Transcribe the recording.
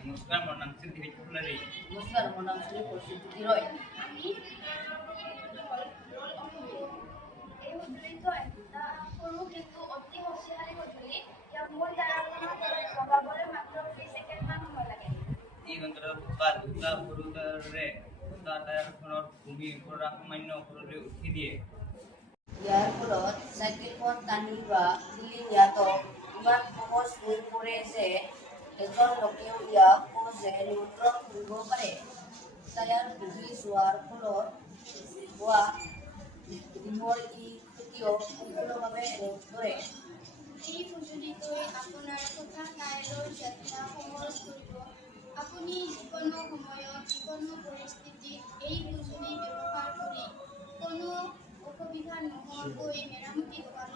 Muslim menang sendiri lari. Muslim menang sendiri পৰিস্থিতি কি ৰয় আমি এই সঁজুলিটো এটা সৰু কিন্তু অতি শক্তিশালী সঁজুলি ইয়াক মোৰ দ্বাৰা লগাবলৈ মাত্ৰ 20 ছেকেণ্ডমান সময় লাগে এই যন্ত্ৰৰ থকা দুটা সৰুৰে দুটা টায়াৰখনৰ ভূমি পৰা সামান্য ওপৰলৈ উঠি দিয়ে। ইয়াৰ ফলত চাইকেলখন টানি বা ঠেলি নিয়াটো ইমান সহজ হৈ পৰে যে এজন লোকেও ইয়াক সহজে নিয়ন্ত্ৰণ কৰিব পাৰে। টায়াৰ বহি যোৱাৰ ফলত হোৱা ৰিমৰ ই ক্ষতিও সম্পূৰ্ণভাৱে ৰোধ কৰে। এই সঁজুলিটোৱে আপোনাৰ থকা টায়াৰৰ যাত্ৰা সহজ কৰিব আপুনি যিকোনো সময়ত যিকোনো পৰিস্থিতিত এই সঁজুলি ব্যৱহাৰ কৰি কোনো অসুবিধা নোহোৱাকৈ মেৰামতি দোকানত